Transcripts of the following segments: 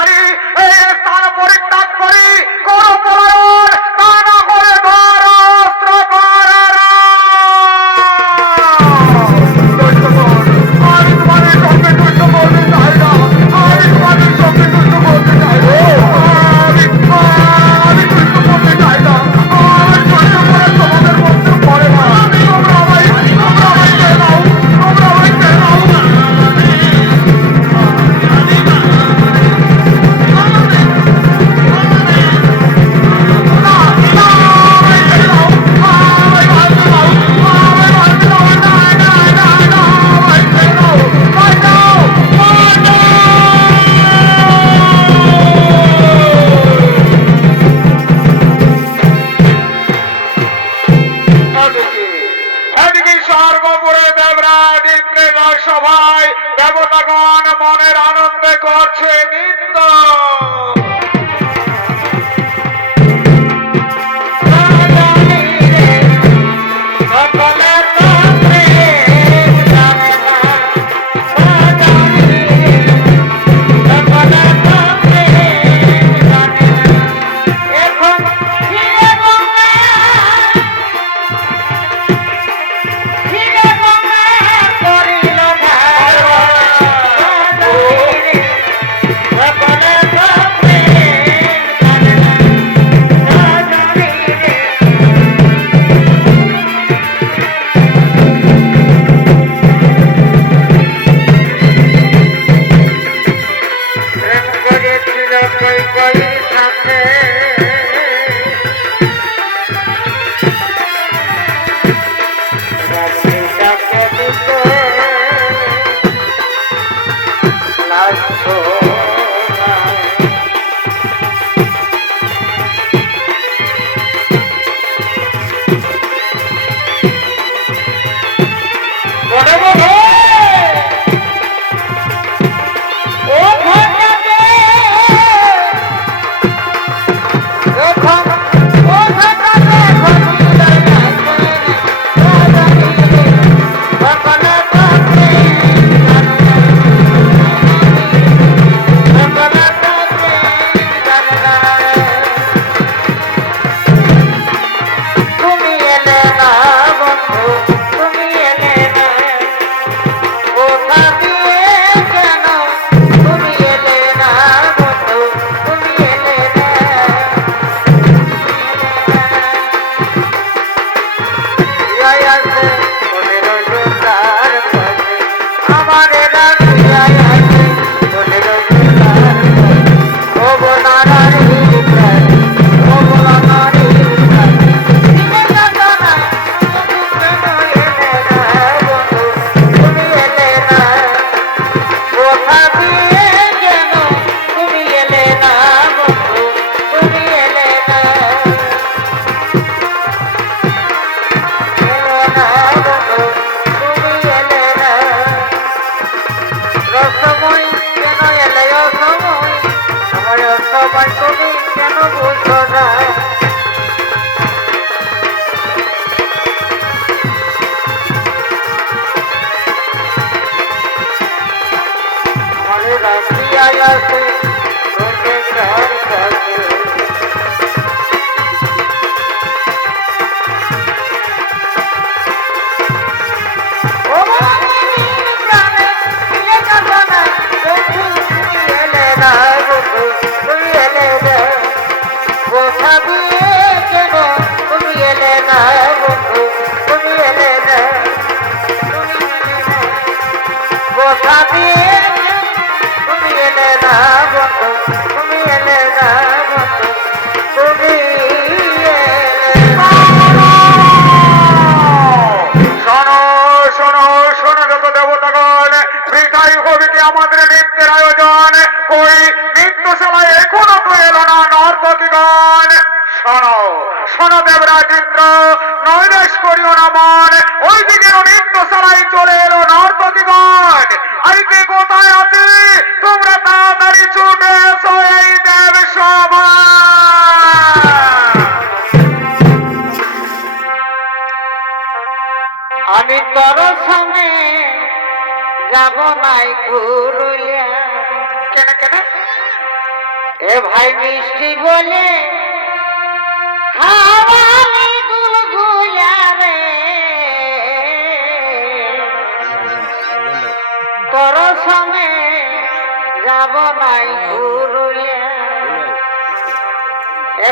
আসন তারপরে পরিত্যাগ করি।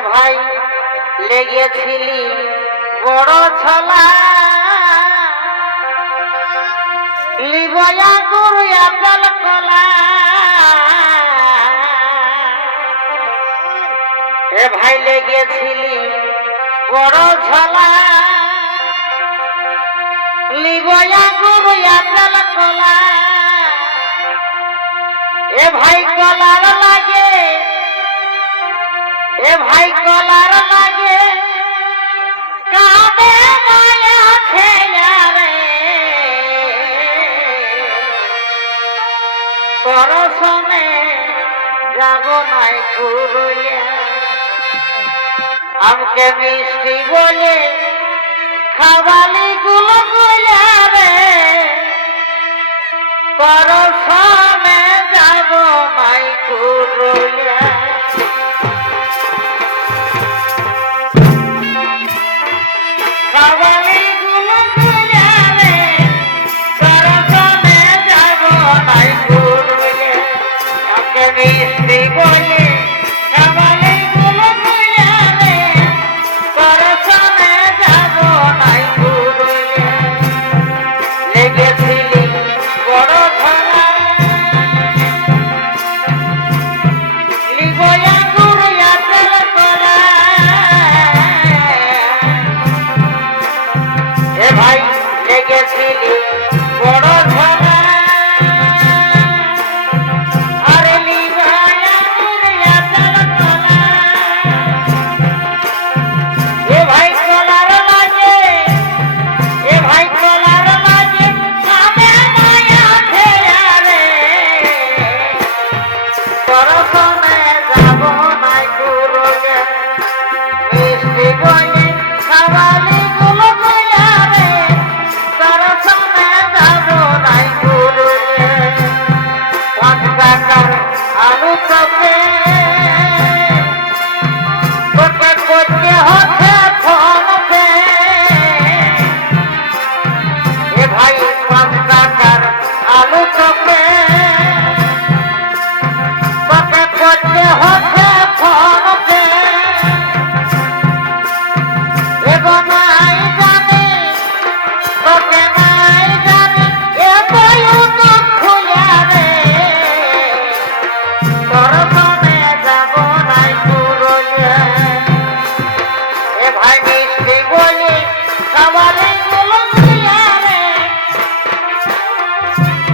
ভাই, লেগেছিলি বড় ছলা। লিবয়া গুরু আব্দাল কলা। এ ভাই, লেগেছিলি বড় ছলা। লিবয়া গুরু আব্দাল কলা। এ ভাই, কলার লাগে এ ভাই কলার লাগে কাবে মায়া খেয়া রে। পরশনে যাব নাই পুরুলিয়া। আমকে মিষ্টি বলে খাবালি গুলো গুলা রে। পরশনে যাব নাই পুরুলিয়া।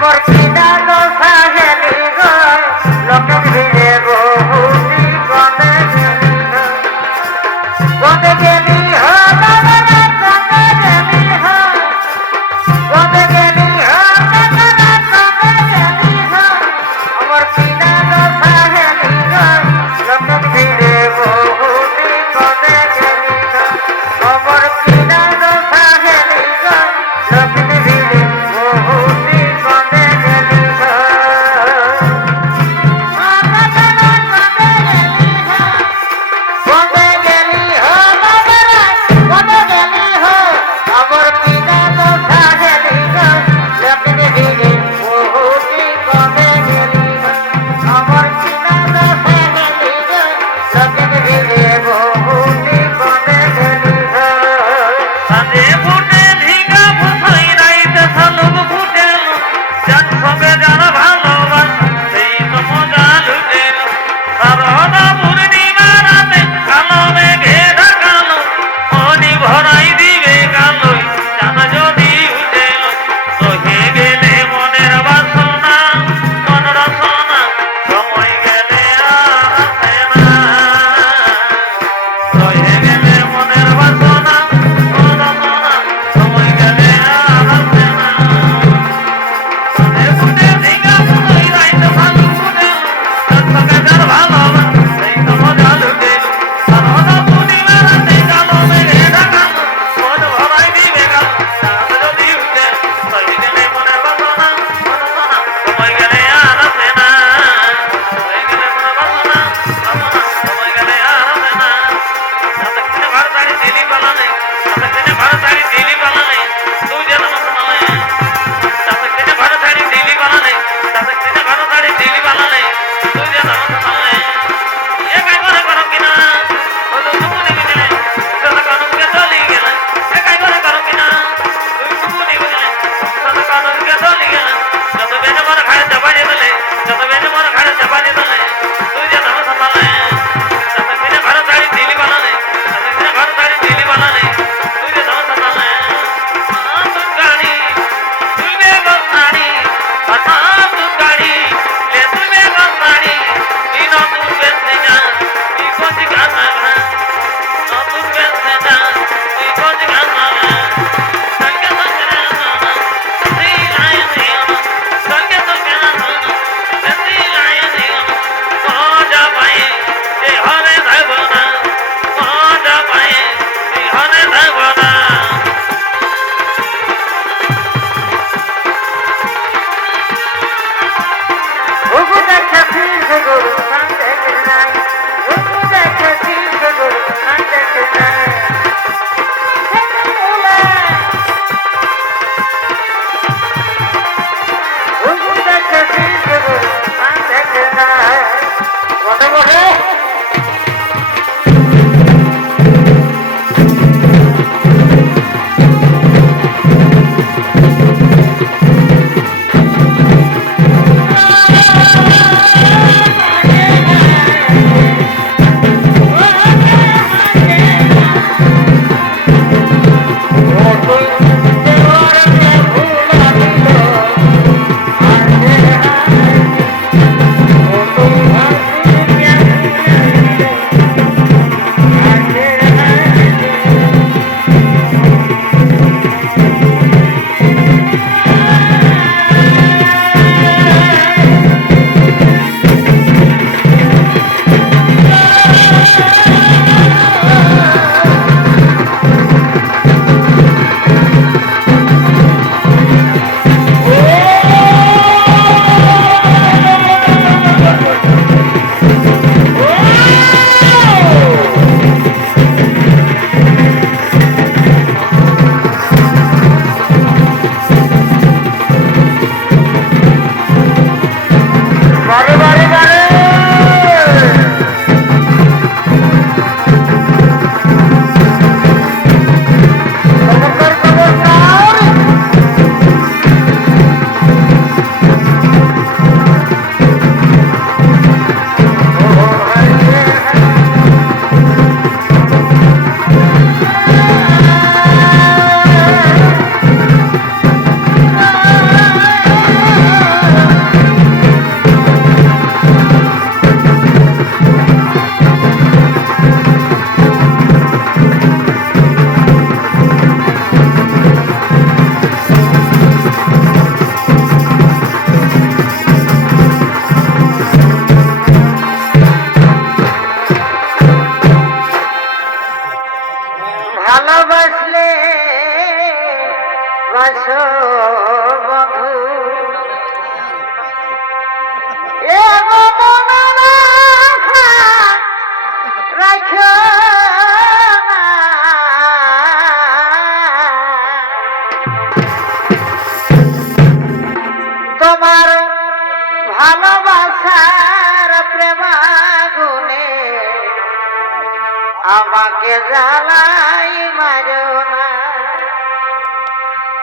সাগর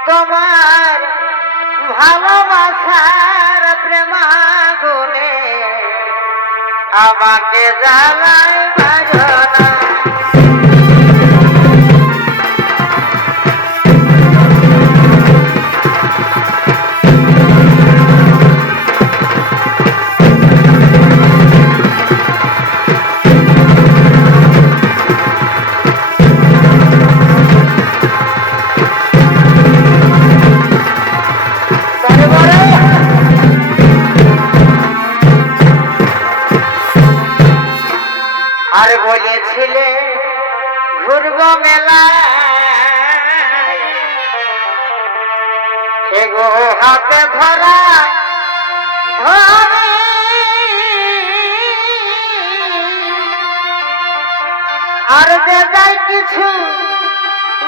তোমার ভালোবাসার প্রেমাগুনে আমাকে জানাই বাজনা এগো হাতে ধরা আর যে যাই কিছু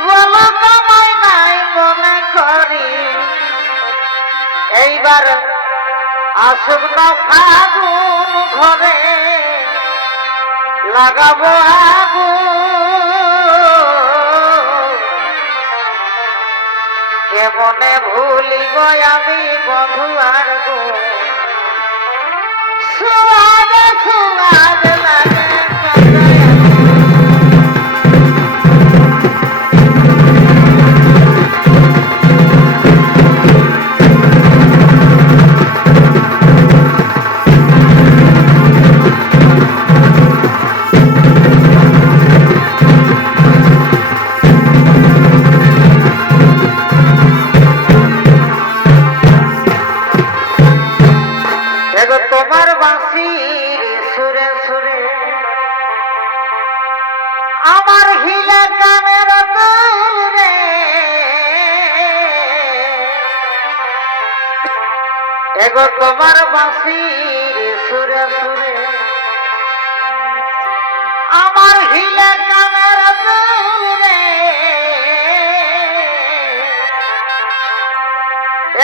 বলো তোমায় নাই মনে করি। এইবার আসুক না ফাগুন ঘরে, লাগাবো আগুন। কেমনে ভুলিব আমি বধু আর গো। সুয়াদ সুয়াদ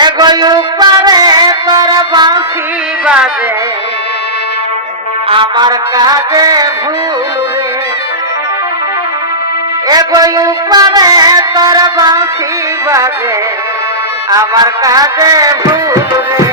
এগোই পারে তোর বাঁশি বাজে। আমার কাজে ভুল রে। এগোই পারে তোর বাঁশি বাজে। আমার কাজে ভুল রে।